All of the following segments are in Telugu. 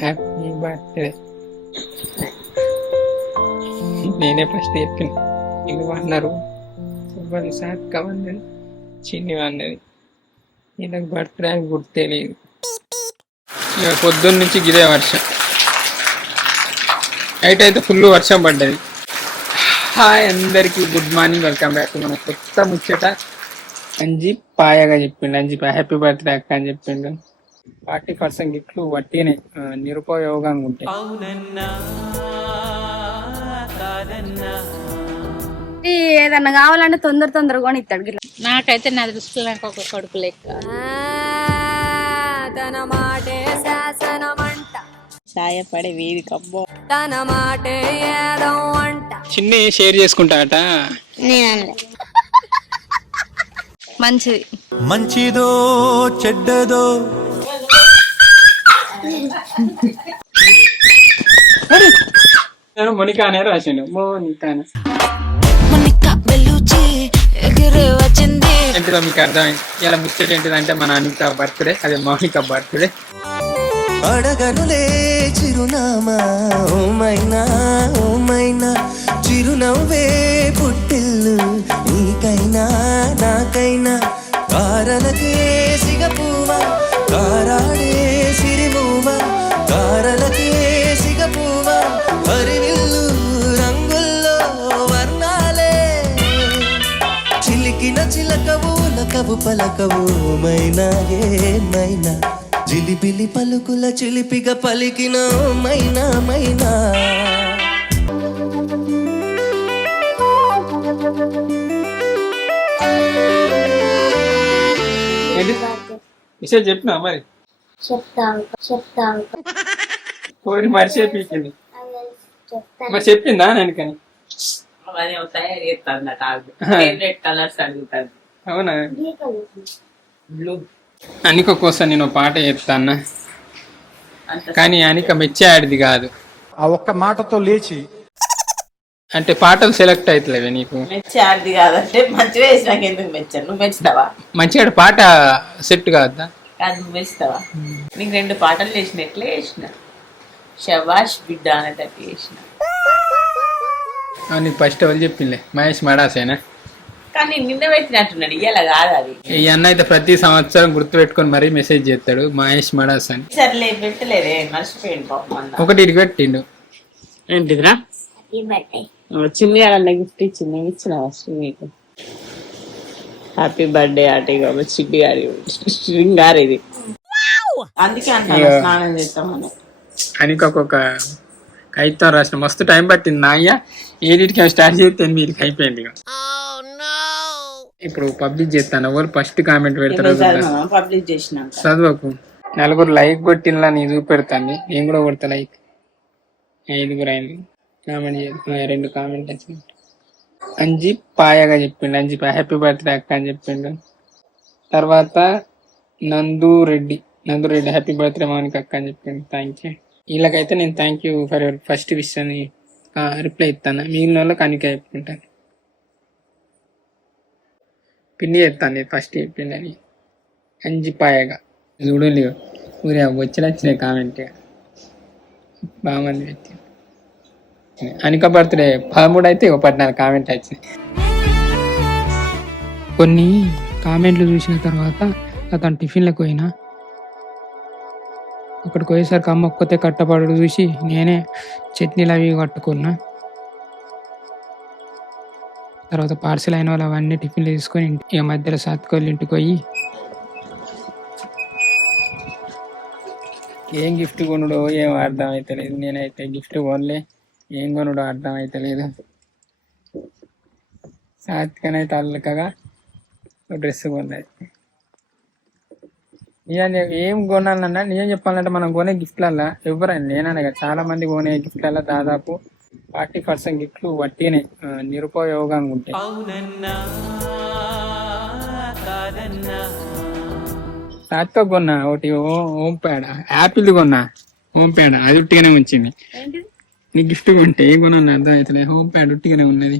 Happy birthday. నేనే ఫస్ట్ చెప్పిన, ఇల్లు అన్నారు ఎవరి సార్ కవన్నది చిన్ని అన్నది. ఈయనకు బర్త్డే అని గుర్తే లేదు. ఇక పొద్దున్న నుంచి గిదే వర్షం. నైట్ అయితే ఫుల్ వర్షం పడ్డది. హాయ్ అందరికి good morning, welcome back to మన కొత్త ముచ్చట. అంజీ పాయగా చెప్పిండు, అంజీ పాయ హ్యాపీ బర్త్డే అక్క అని చెప్పిండు. 40% గిట్లు వట్టినే నిరుపయోగంగా ఉంటాయి. ఏదన్నా కావాలంటే తొందరగా కొని ఇస్తాడు. నాకైతే నా దృష్టిలో నాకు ఒక కొడుకు లెక్క. తన మాటే శాసనమంట, సాయపడే వీధి కబ్బో, తన మాటే ఏదం అంట. చిన్ని షేర్ చేసుకుంటాట. మంచిది, మంచిదో చెడ్డదో నేను మొనికానే రాసిండు. మోనికానే ఏంటిదో మీకు అర్థమైంది. ఇలా ముచ్చట ఏంటిదంటే మన అనిక బర్త్డే, అదే మౌనిక బర్త్డే. అడగనులే చిరునామా ఓమైనా ఓమైనా, చిరునవ్వే పుట్టిల్లు నీకైనా నాకైనా, కారలకే సిగపూవా కారాడే సిరిమూవా, కారలకే సిగపూవా హరివిల్లు రంగుల్లో వర్ణాలే, చిలికిన చిలకవు లకవు పలకవు మైనా ఏమైనా, జిలిబిలి పలుకుల చిలిపిగా పలికిన మైనా మైనా. విషయం చెప్పినా మరి కోరి మరిసే పీకింది. మరి చెప్పిందా నేను కానీ? అవునా? అనిక కోసం నేను పాట చెప్తాన్నా, కానీ అనిక మెచ్చాడిది కాదు. ఆ ఒక్క మాటతో లేచి అంటే పాటలు సెలెక్ట్ అవుతలేవే నీకు? మెచ్చాది కాదంటే మంచిగా వేసి నాకు ఎందుకు మెచ్చాను? నువ్వు మెచ్చుతావా? మంచిగా పాట సెట్ కాదా? కాదు, నువ్వు మెచ్చుతావా? నీకు 2 పాటలు వేసిన ఎట్లా వేసిన, శబాష్ బిడ్డ అనేటట్టు వేసిన. నీకు ఫస్ట్ ఎవరు చెప్పిందిలే, మహేష్ మడాసేనా? కానీ నిన్న పెట్టినట్టున్నాడు, ఇయ్యాల కాదు అది. ఈ అన్న అయితే ప్రతి సంవత్సరం గుర్తు పెట్టుకొని మరీ మెసేజ్ చేస్తాడు మహేష్ మడాస్ అని. సర్లే పెట్టలేదే, మర్చిపోయింది పాపం. ఒకటి ఇటు పెట్టిండు. ఏంటిదిరా? చిన్ని అలా గిఫ్ట్ ఇచ్చింది, ఇచ్చినావా మీకు? హ్యాపీ బర్త్డే ఆట కాబట్టి చిట్టి గారి శృంగారు ఇది, అందుకే అంటాను స్నానం చేస్తామని. అని ఒక్కొక్క కైతం రాసిన మస్తు టైం పట్టింది. నా అయ్యా ఏడిటికి స్టార్ట్ చేస్తే వీడికి అయిపోయింది. ఇప్పుడు పబ్లిక్ చేస్తాను, ఎవరు ఫస్ట్ కామెంట్ పెడతారో పబ్లిక్ చేసిన చదువుకు. 4 లైక్ కొట్టిన నీ చూపెడతాను, నేను కూడా కొడతా లైక్. 5 అయింది. కామెంట్ చేస్తున్నా, 2 కామెంట్ వచ్చింది. అంజీ పాయగా చెప్పిండు, అంజీ పాయ హ్యాపీ బర్త్డే అక్క అని చెప్పిండు. తర్వాత నందురెడ్డి హ్యాపీ బర్త్డే మౌనిక అక్క అని చెప్పిండు. Thank you. వీళ్ళకైతే నేను thank you for your first wish అని రిప్లై ఇస్తాను. మిగిలిన వాళ్ళకి అనిక చెప్పుకుంటాను. పిన్ని చెప్తాను ఫస్ట్ చెప్పిండని. అంజీ పాయగా చూడలేవు ఊరే వచ్చిన కామెంట్ బాగా మంది పెట్టి. అనిక బర్త్డే 13 అయితే 14 కామెంట్ వచ్చింది. కొన్ని కామెంట్లు చూసిన తర్వాత అతను టిఫిన్లకు పోయినా, అక్కడికి పోయేసరికి అమ్మ ఒక్కతే కట్టపడు చూసి నేనే చట్నీలు అవి కట్టుకున్నా. తర్వాత పార్సిల్ అయిన వాళ్ళు అవన్నీ టిఫిన్లు తీసుకొని ఇక మధ్యలో సాత్కోళ్ళు ఇంటికి పోయి ఏం గిఫ్ట్ కొనుడో ఏం అర్థం అవుతలేదు. నేనైతే గిఫ్ట్ కొనలే, ఏం కొనుడో అర్థం అవుతలేదు. సాత్కనైతే అల్లకగా డ్రెస్ కొన్నది. ఏం కొనాలన్నా నిజం చెప్పాలంటే మనం కొనే గిఫ్ట్లల్లా ఎవరైనా నేననే కదా, చాలా మంది కొనే గిఫ్ట్లల్లా దాదాపు 40% గిఫ్ట్లు వట్టినే నిరుపయోగంగా ఉంటాయి. సాత్తో కొన్నా ఒకటి హోమ్ ప్యాడ్, యాపిల్ కొన్నా హోమ్ ప్యాడ్, అది ఉట్టిగానే ఉంచింది. నీ గిఫ్ట్ కొంటే ఏం కొన్నా అర్థం అవుతలేదు. హోమ్ ప్యాడ్ ఉట్టిగానే ఉన్నది.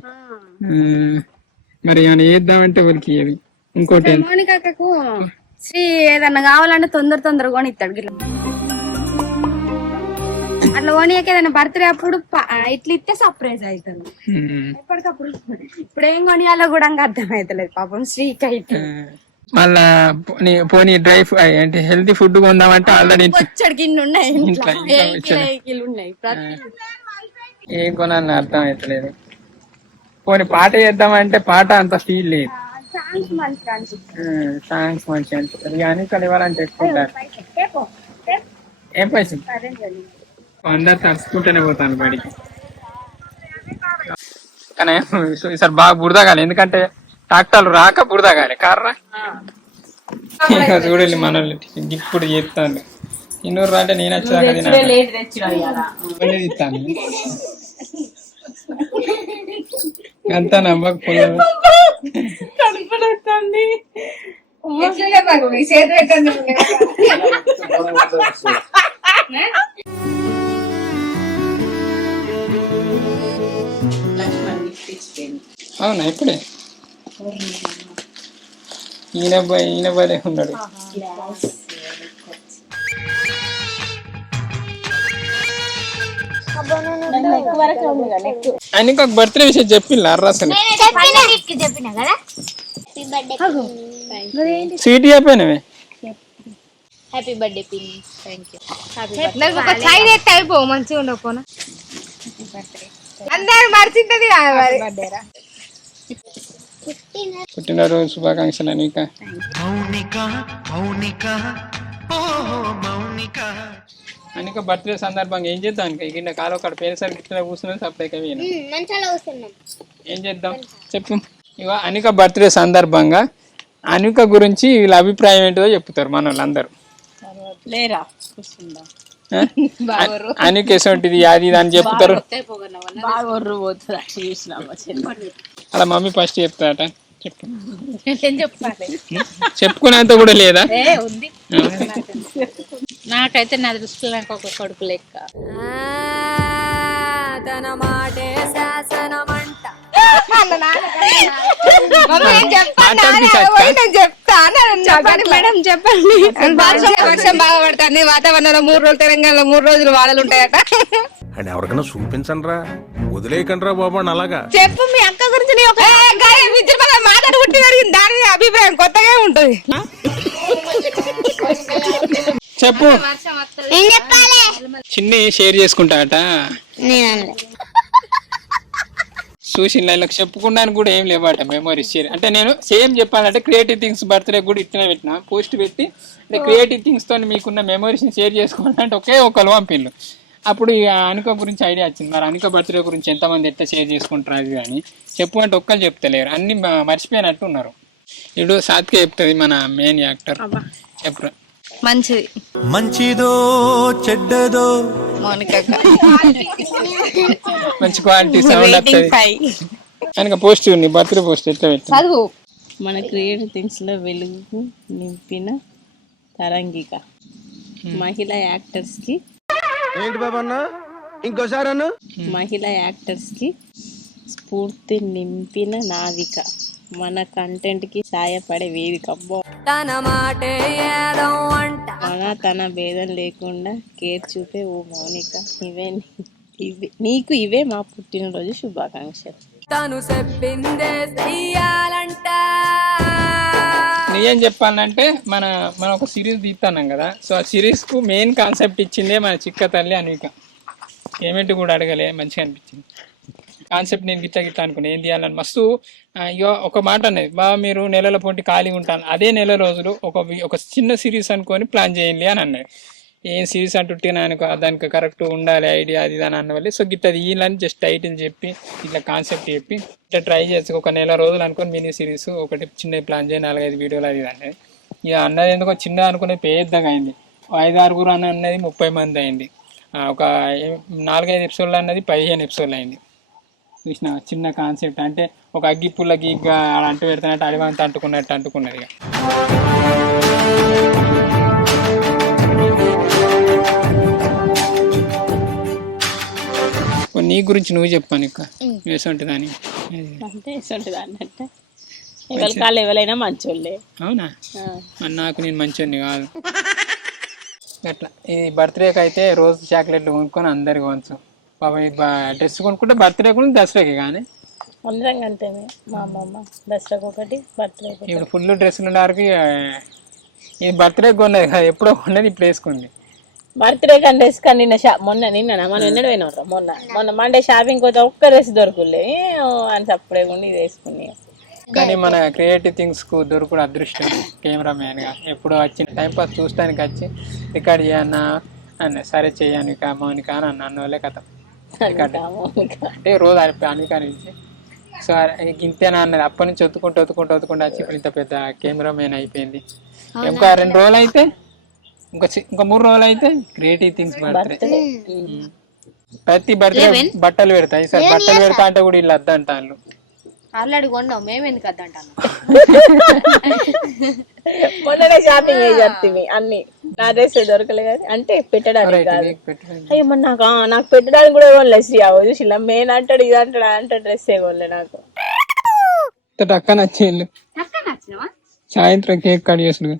మరి ఏమైనా చేద్దామంటే వాళ్ళకి అవి ఇంకోటి మౌనికకు శ్రీ ఏదన్నా కావాలంటే తొందరగా కొని ఇస్తాడు. అట్లా ఓనియాకి ఏదైనా బర్త్డే అప్పుడు ఇట్లా ఇస్తే సర్ప్రైజ్ అవుతుంది ఎప్పటికప్పుడు. ఇప్పుడు ఏం కొనియాలో కూడా అర్థమైతలేదు పాపం శ్రీకి అయితే. మళ్ళా పోనీ డ్రై ఏంటి హెల్తీ ఫుడ్ కొందామంటే ఆల్రెడీ వచ్చాడు గిన్నె ఉన్నాయి ఇంట్లో ఏకిలు ఉన్నాయి. ఏం కొనాలని అర్థం అవుతలేదు. పోనీ పాట చేద్దామంటే పాట అంత ఫీల్ లేదు. సాంగ్స్ మంచిగా అనిపిస్తుంది. సాంగ్స్ మంచిగా అనిపిస్తుంది కానీ ఇవ్వాలంటే ఎక్కువ ఏం పైసలు అందరు తడుచుకుంటూనే పోతాను బడికి. కానీ ఈసారి బాగా బురదగాలి, ఎందుకంటే ట్రాక్టర్లు రాక బురదగాలి. కార్రా చూడాలి మనల్ని ఇప్పుడు చెప్తాను. ఇన్నూరు అంటే నేను వచ్చాక ఇస్తాను అంతా నమ్మకపోయాను. అవునా ఇప్పుడే ఈయన బలే ఉన్నాడు. ఆయన ఇంకొక బర్త్డే విషయం చెప్పింది అసలు స్వీట్ చెప్పానవే. హ్యాపీ బర్త్డే పిన్ని. Thank you. చైన్ ఎత్తే అయిపో మంచిగా ఉండకపోనా అందరు మర్చింటది పుట్టినరోజు శుభాకాంక్షలు అనిక. అనిక బర్త్డే సందర్భంగా ఏం చేద్దాం? గిన్నె కాలు అక్కడ పేరుసరికి ఇట్లా కూర్చున్నాం సపరేట్గా ఏం చేద్దాం చెప్పు. ఇక అనిక బర్త్డే సందర్భంగా అనిక గురించి వీళ్ళ అభిప్రాయం ఏంటో చెప్తారు మన వాళ్ళందరూ. లేరా అనిక ఎసంటిది అది ఇది అని చెప్తారు. అలా మమ్మీ ఫస్ట్ చెప్తారట. చెప్పు. చెప్పుకునేంత కూడా లేదా? నాకైతే నా దృష్టిలో నాకు ఒక కొడుకు లెక్క. తన మాటే శాసనమంట. మేడం చెప్పండి. వర్షం బాగా పడుతుంది వాతావరణంలో 3 రోజులు, తెలంగాణలో 3 రోజులు వాడలు ఉంటాయట. అని ఎవరికైనా చూపించండి రా, వదిలేయకండి రా బాబు అని. అలాగా చెప్పు మీ అక్క గురించి మాట్లాడు పుట్టి అడిగింది దాని మీద అభిప్రాయం కొత్తగా ఉంటుంది. చెప్పు. చిన్ని షేర్ చేసుకుంటాట చూసి ఇలా చెప్పుకున్నాను కూడా ఏం లేవాట మెమరీస్ షేర్. అంటే నేను సేమ్ చెప్పాలంటే క్రియేటివ్ థింగ్స్ బర్త్డే కూడా ఇట్లనే పెట్టిన పోస్ట్ పెట్టి, అంటే క్రియేటివ్ థింగ్స్ తో మీకున్న మెమరీస్ని షేర్ చేసుకోవాలంటే ఒకే ఒకరు పంపిళ్ళు. అప్పుడు ఇక అనిక గురించి ఐడియా వచ్చింది. మరి అనిక బర్త్డే గురించి ఎంతమంది ఎట్లా షేర్ చేసుకుంటారు అది కానీ చెప్పు అంటే ఒక్కరు చెప్తలేరు, అన్ని మర్చిపోయినట్టు ఉన్నారు. ఇప్పుడు సాత్కే చెప్తుంది మన మెయిన్ యాక్టర్. చెప్పరు మంచిది మంచిదో చెడ్డదో మంచి క్వాలిటీ సౌండ్ వస్తుంది. కనుక పోస్ట్ నీ బర్త్డే పోస్ట్ ఎట్లా పెట్టారు? మన క్రియేటివ్ థింగ్స్ లో వెలుగు నింపిన తరంగిక మహిళా యాక్టర్స్ కి. ఏంటి బాబా అన్న ఇంకోసారి అన్న? మహిళా యాక్టర్స్ కి స్ఫూర్తి నింపిన నావిక, మన కంటెంట్ కి సాయపడే వేదిక. తన మాటే తన భేదం లేకుండా కేర్ చూపే ఓ మౌనిక, నీకు ఇవే మా పుట్టినరోజు శుభాకాంక్షలు. తను చెప్పిందే చెయ్యాలంట. నిజం చెప్పాలంటే మన ఒక సిరీస్ తీస్తున్నాం కదా, సో ఆ సిరీస్ కు మెయిన్ కాన్సెప్ట్ ఇచ్చిందే మన చిక్క తల్లి అనిక. పేమెంట్ కూడా అడగలే, మంచిగా అనిపించింది కాన్సెప్ట్. నేను గిట్లా అనుకున్నా ఏం తీయాలని మస్తు. ఇగో ఒక మాట అనేది, బాగా మీరు నెలల పొంటి ఖాళీగా ఉంటాను, అదే నెల రోజులు ఒక చిన్న సిరీస్ అనుకొని ప్లాన్ చేయండి అని అన్నది. ఏం సిరీస్ అంటుంటేనే అనుకో దానికి కరెక్ట్ ఉండాలి ఐడియా అది అని అన్నవాళ్ళు. సో గిట్లా తీయాలని జస్ట్ టైటిల్ చెప్పి ఇట్లా కాన్సెప్ట్ చెప్పి ఇట్లా ట్రై చేసి ఒక నెల రోజులు అనుకొని మినీ సిరీస్ ఒకటి చిన్న ప్లాన్ చేయి 4-5 వీడియోలు అది అన్నది. ఇక అన్నది ఎందుకో చిన్న అనుకునే పెద్దగా అయింది. 5-6 అన్నది 30 మంది అయింది. ఒక 4-5 ఎపిసోడ్లు అన్నది 15 ఎపిసోడ్లు అయింది. చూసిన చిన్న కాన్సెప్ట్ అంటే ఒక అగ్గి పుల్ల గిగ్గా అంటు పెడుతున్నట్టు అడివంతా అంటుకున్నది. ఇక నీ గురించి నువ్వు చెప్పాను ఇక వేసుంటుందని. అంటే వేసుంటుందని అంటే ఎవరికాళ్ళు ఎవరైనా మంచోళ్ళే. అవునా? మరి నాకు నేను మంచోడిని కాదు. అట్లా ఈ బర్త్డేకి అయితే రోజు చాక్లెట్లు కొనుక్కొని అందరికి కొంచెం పాపం ఈ డ్రెస్ కొనుక్కుంటే బర్త్డే కూడా దసరాకి కానీ అందరం అంతేనే మా అమ్మమ్మ దసరాకు ఒకటి బర్త్డే ఇప్పుడు ఫుల్ డ్రెస్సులు ఉన్నారు ఈ బర్త్డే కొన్నది కదా ఎప్పుడో కొన్నది ఇప్పుడు వేసుకుంది బర్త్డే కానీ డ్రెస్ కానీ నిన్న మనం ఎన్నడూ పోయినా మొన్న మండే షాపింగ్ పోతే ఒక్క డ్రెస్ దొరకలే అని సప్పుడే ఉండి ఇది వేసుకుని. కానీ మన క్రియేటివ్ థింగ్స్ కు దొరుకుడు అదృష్టం కెమెరా మ్యాన్ గా ఎప్పుడు వచ్చిన టైంపాస్ చూస్తానికి వచ్చి రికార్డ్ చేయన్నా అన్న సరే చేయనిక మౌనిక అని అన్న వాళ్ళే కథ అంటే రోజు అనిక నుంచి సో ఇంతేనా అన్నది అప్పటి నుంచి ఒత్తుకుంటూ వచ్చి ఇప్పుడు ఇంత పెద్ద కెమెరా మ్యాన్ అయిపోయింది. ఇంకా 2 రోజులు అయితే ఇంకా 3 రోజులు అయితే క్రియేటివ్ థింగ్స్ బర్త్డే ప్రతి బర్త్డే బట్టలు పెడతాయి సార్ బట్టలు పెడతా అంటే కూడా వీళ్ళు వద్దంటాను ఆల్రెడీ కొన్నాం మేము ఎందుకు వద్దంటాను మొన్ననే షాపింగ్ చేస్తుంది అన్ని నా డ్రెస్ దొరకలే కానీ అంటే పెట్టడానికి కాదు అయ్యో మరి నాకు పెట్టడానికి కూడా ఇవ్వలే శ్రీ చూసిలా మెయిన్ అంటాడు ఇది అంటాడు అంటే డ్రెస్ ఇవ్వలే నాకు అక్క నచ్చిండు సాయంత్రం కేక్ కట్ చేసుడు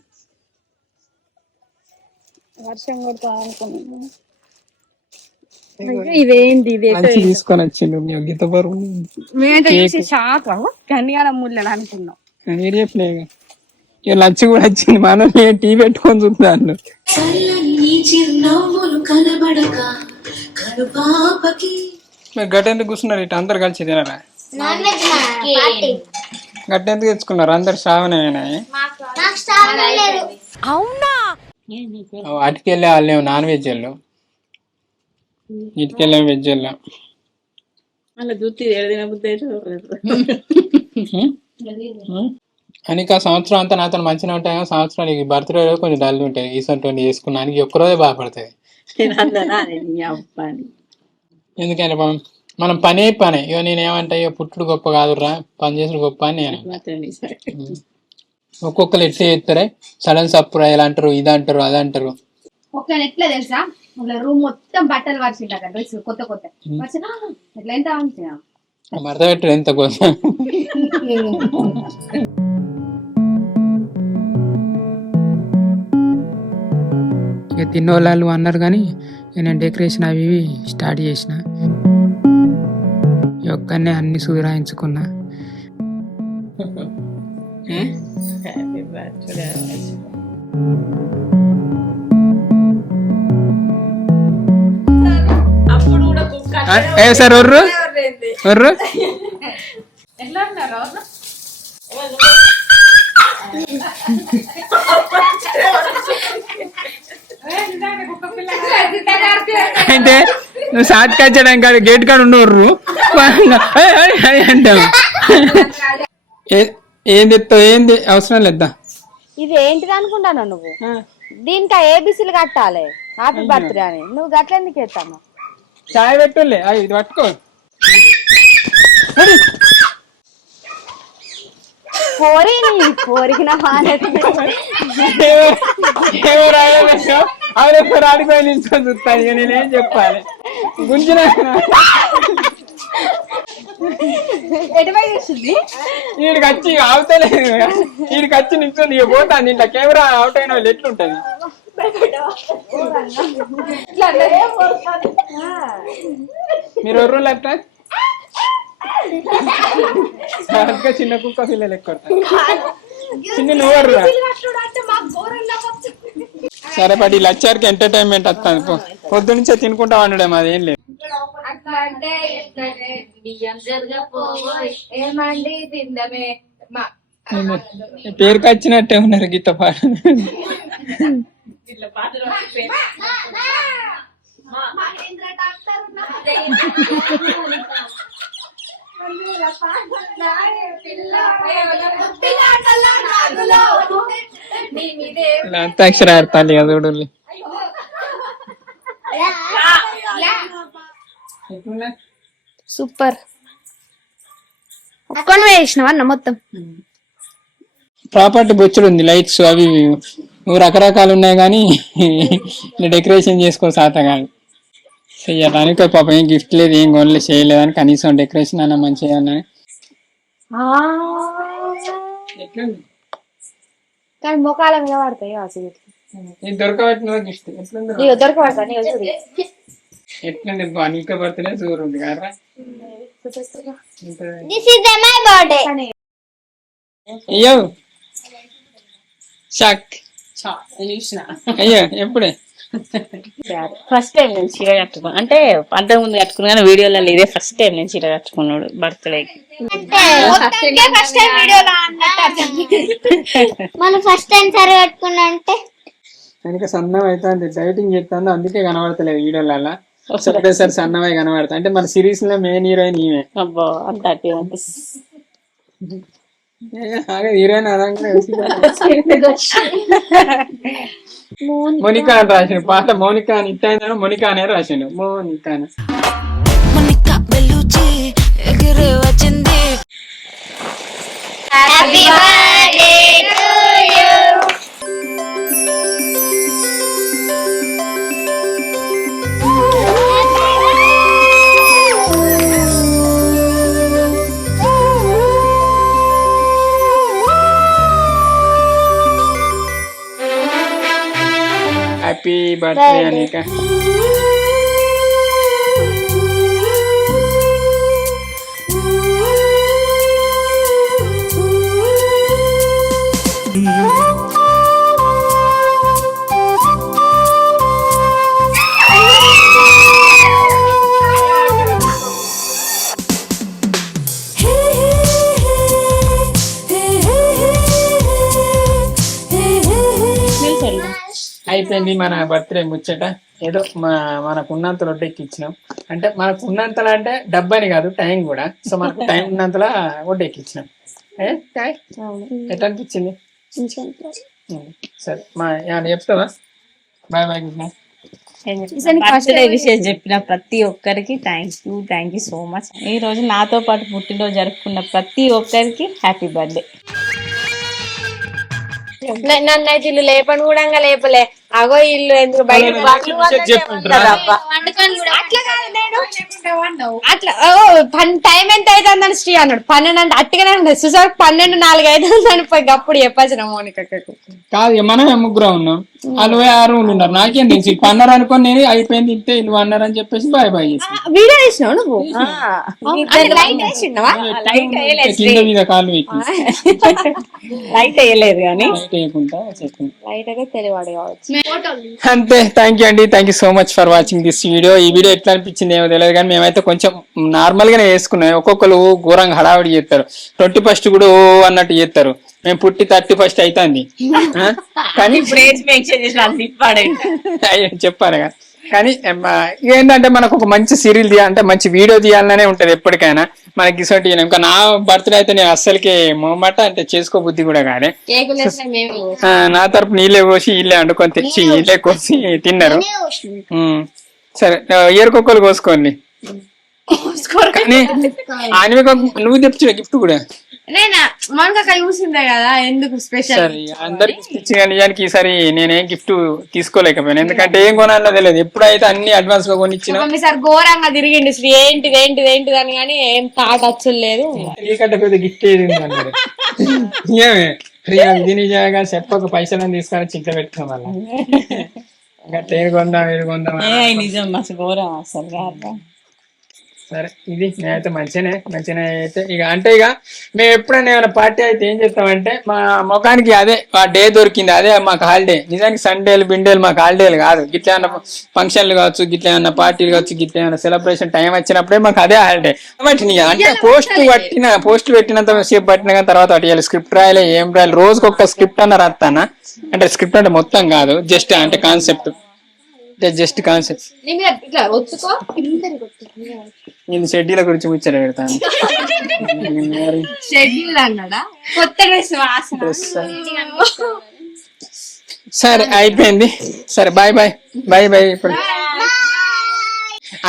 వర్షం కొడతా అనుకున్నాను ఇదేంటి తీసుకొని వచ్చిండు గీత బరువు మేమైతే షాక్ కన్యాల ముళ్ళని అనుకున్నాం మీరు చెప్పలేదు ఇక లంచ్ కూడా వచ్చింది మనం టీ పెట్టుకొని చూస్తాను మీరు గట్టెందుకు కూర్చున్నారు ఇటు అందరు కలిసి తినరా గట్టెందుకు తెచ్చుకున్నారు అందరు శ్రావణమేనా అవునా అటుకెళ్ళే వాళ్ళు నాన్ వెజ్ వాళ్ళు ఇటుకెళ్ళే వెజ్ వాళ్ళు అలా జుత్తి తినబుద్ధి అనిక సంవత్సరం అంతా నాతో మంచిగా ఉంటాయి సంవత్సరానికి బర్త్డే కొంచెం డల్ ఉంటాయి ఈసంటి చేసుకున్నానికి ఒక్కరోజే బాధపడుతుంది ఎందుకంటే మనం పనే ఇక నేనేమంటా ఇక పుట్టుడు గొప్ప కాదురా పని చేసుడు గొప్ప అని నేను ఒక్కొక్కరు ఎట్లా చేస్తారే సడన్ సర్ప్రైజ్ అంటారు ఇది అంటారు అది అంటారు ఒక ఎట్లా తెలుసా రూమ్ మొత్తం బట్టలు వర్షింట డ్రెస్ కొత్త ఎట్లా ఎంత మరద పెట్టారు ఎంత కోసం ఇక తిన్నోళ్ళు అన్నారు కానీ నేను డెకరేషన్ అవి ఇవి స్టార్ట్ చేసిన ఒక్కనే అన్ని సురాయించుకున్నా సార్ ఒర్రు ఒర్రు అంటే నువ్వు సాతికి వచ్చాడానికి కాదు గేట్ కాడ ఉండవర్రు అంటావు ఏం తెస్తావు ఏంది అవసరం లేదా ఇది ఏంటిది అనుకుంటాను నువ్వు దీనికి ఏబిసిలు కట్టాలి హ్యాపీ బర్త్డే అని నువ్వు గట్ల ఎందుకు ఎత్తాను చాయ్ పెట్టులే ఇది పట్టుకో కోరికిన ఆడిపోయి నిల్చొని చూస్తాను ఇక నేనేం చెప్పాలి గుంజిన వీడికి వచ్చి అవుతలేదు వీడికి వచ్చి నిల్చొని ఇక పోతాను ఇంట్లో కెమెరా అవుట్ అయిన వాళ్ళు ఎట్లుంటది మీరు ఎవరు అట్లా చిన్న కుక్క పిల్లలు ఎక్కువ చిన్న నువ్వు సరే పడి లచ్చారికి ఎంటర్టైన్మెంట్ వస్తాను పొద్దు నుంచే తినుకుంటా ఉండడం అదేం లేదు పేరుకి వచ్చినట్టే ఉన్నారు గీత పాట అంతాక్షరి ఆడతాను ఇక చూడు సూపర్ ఒక్కనే వేసినావా అన్న మొత్తం ప్రాపర్టీ బొచ్చుడు ఉంది లైట్స్ అవి నువ్వు రకరకాలు ఉన్నాయి కానీ డెకరేషన్ చేసుకో సాత కానీ చెయ్యడానికి పాపం ఏం గిఫ్ట్ లేదు ఏం కొనలే చేయలేదని కనీసం డెకరేషన్ అన్న మంచిగా అన్నది కానీ మొక్కల మీద పడతాయి ఇది దొరకబట్టిన గిఫ్ట్ ఎట్లుంది ఎట్లుంది నీకే బర్త్డే చూరు ఉంది కదా అయ్యో షాక్ అయ్యో ఎప్పుడే ఫస్ట్ టైం నేను చీర కట్టుకున్నాను, అంటే అంతకు ముందు కట్టుకున్నా కానీ వీడియోలలో ఇదే ఫస్ట్ టైం నేను చీర కట్టుకున్నాడు బర్త్డేకి. మనం ఫస్ట్ టైం సరే కట్టుకున్నా అంటే వెనక సన్నం అవుతుంది, డైటింగ్ చేస్తాను అందుకే కనబడతలేదు వీడియోలలో. ఒకసారి సన్నమై కనబడతా అంటే మన సిరీస్ లో మెయిన్ హీరోయిన్ ఈమె. అబ్బో అంత హీరోయిన్ అదంగా మోనికా అని రాసిండు, పాట మోనికా అని ఇట్ట మోనికా అనే రాసిండు. మోనికా హ్యాపీ బర్త్డే అనిక. అయిపోయింది మన బర్త్డే ముచ్చట. ఏదో మనకు ఉన్నంతలో ఒడ్డెక్కిచ్చినాం, అంటే మనకు ఉన్నంతలో అంటే డబ్బని కాదు టైం కూడా. సో మనకు టైం ఉన్నంతలా ఒడ్డెక్కిచ్చినాం. ఎట్లా అనిపించింది? సరే మా ఏమన్నా చెప్తావా? Bye bye, good night. Birthday విషయం చెప్పిన ప్రతి ఒక్కరికి థ్యాంక్ యూ సో మచ్. ఈ రోజు నాతో పాటు పుట్టినరోజు జరుపుకున్న ప్రతి ఒక్కరికి హ్యాపీ బర్త్డే. నన్ను అయితే ఇల్లు లేపని కూడా లేపలే. అగో ఇల్లు ఎందుకు బయట అట్లా టైం ఎంత అవుతుందని శ్రీ అన్నాడు. 12 అంటే అట్టుగానే ఉండదు చూసారు. 12:04 అవుతుందని పోయి అప్పుడు చెప్పాల్సిన మోనికకు కాదు, మనమే ముగ్గురు ఉన్నాం, వాళ్ళు 6 ఉన్నారు. నాకేం తెలిసి పన్నర్ అనుకోని నేను అయిపోయింది ఇంతే ఇల్లు అన్నారు అని చెప్పేసి బాయ్ బాయ్ చేసి వీడియో వేసినావు నువ్వు. లైట్ వేసినావా? కింద మీద కాలు పెట్టి లైట్ వేయలేదు కానీ లైట్ అయితే తెలివాడు కావచ్చు. అంతే. థ్యాంక్ యూ అండి, thank you so much for watching this video. ఈ వీడియో ఎట్లా అనిపించింది ఏమో తెలియదు కానీ మేమైతే కొంచెం నార్మల్ గానే వేసుకున్నాం. ఒక్కొక్కరు ఘోరంగా హడావిడి చేస్తారు, 21st కూడా ఓ అన్నట్టు చేస్తారు. మేము పుట్టి 31st అవుతుంది కానీ అయ్యో చెప్పాను కదా. కానీ ఏంటంటే మనకు ఒక మంచి సీరియల్ తీయాలంటే మంచి వీడియో తీయాలనే ఉంటది ఎప్పటికైనా. మనకి ఇసోటి ఇంకా నా బర్త్డే అయితే నేను అస్సలకి మొహమాట అంటే చేసుకో బుద్ధి కూడా కానీ నా తరపు నీళ్ళే కోసి వీళ్ళే వండుకొని తెచ్చి వీళ్ళే కోసి తిన్నారు. సరే ఏరుకొక్కలు కోసుకోండి. కానీ నువ్వు తెచ్చు గిఫ్ట్ కూడా చూసిందే కదా ఎందుకు స్పెషల్. అందరికి ఇచ్చి నిజానికి ఈసారి నేనేం గిఫ్ట్ తీసుకోలేకపోయాను, ఎందుకంటే ఏం కొనాలో తెలియదు. ఎప్పుడైతే అన్ని అడ్వాన్స్ గా కొనిచ్చిన ఈసారి ఘోరంగా తిరిగిండు శ్రీ ఏంటిది ఏంటిది ఏంటిది అని కానీ ఏం థాట్ వచ్చలేదు. నీకంటే పెద్ద గిఫ్ట్ ఏది అన్నారు. ఏమే ఇది నిజంగా చెప్పక పైసలు తీసుకొని చింత పెట్టుకోం వల్ల గట్ట ఏది కొందాం ఏది కొందాం నిజం మస్తు ఘోరం అసలు. సరే ఇది నేనైతే మంచిగానే అయితే ఇక అంటే ఇక మేము ఎప్పుడైనా ఏమైనా పార్టీ అయితే ఏం చేస్తామంటే మా ముఖానికి అదే ఆ డే దొరికింది అదే మాకు హాలిడే. నిజానికి సండేలు బిండేలు మాకు హాలిడేలు కాదు. గిట్లా ఏమన్నా ఫంక్షన్లు కావచ్చు, గిట్లా ఏమన్నా పార్టీలు కావచ్చు, గిట్లా ఏమైనా సెలబ్రేషన్ టైం వచ్చినప్పుడే మాకు అదే హాలిడే. కాబట్టి అంటే పోస్ట్ పెట్టినంత సేపు పట్టిన కానీ తర్వాత అటు స్క్రిప్ట్ రాయలే ఏం రాయాలి. రోజుకి ఒక స్క్రిప్ట్ అన్న రాస్తానా, అంటే స్క్రిప్ట్ అంటే మొత్తం కాదు, జస్ట్ అంటే కాన్సెప్ట్ జస్ట్ కాన్సెప్ట్. నేను షెడ్యూల్ గురించి ముచ్చట పెడతాను. సరే అయిపోయింది. సరే బాయ్ బాయ్ బాయ్ బాయ్. ఇప్పుడు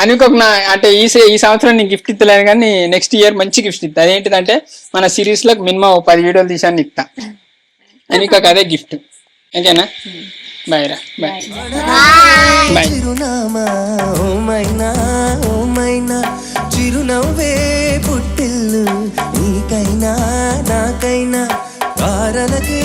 అనుకోక అంటే ఈ సంవత్సరం నేను గిఫ్ట్ ఇస్తలేను కానీ నెక్స్ట్ ఇయర్ మంచి గిఫ్ట్ ఇస్తా. అదేంటిదంటే మన సిరీస్ లో మినిమం 10 వీడియోలు తీసాను ఇస్తా. అనుకోక అదే గిఫ్ట్. ఓకేనా? బాయ్ రా బాయ్ బాయ్. చిరునవ్వే పుట్టిల్లు నీకైనా నాకైనా వారలకే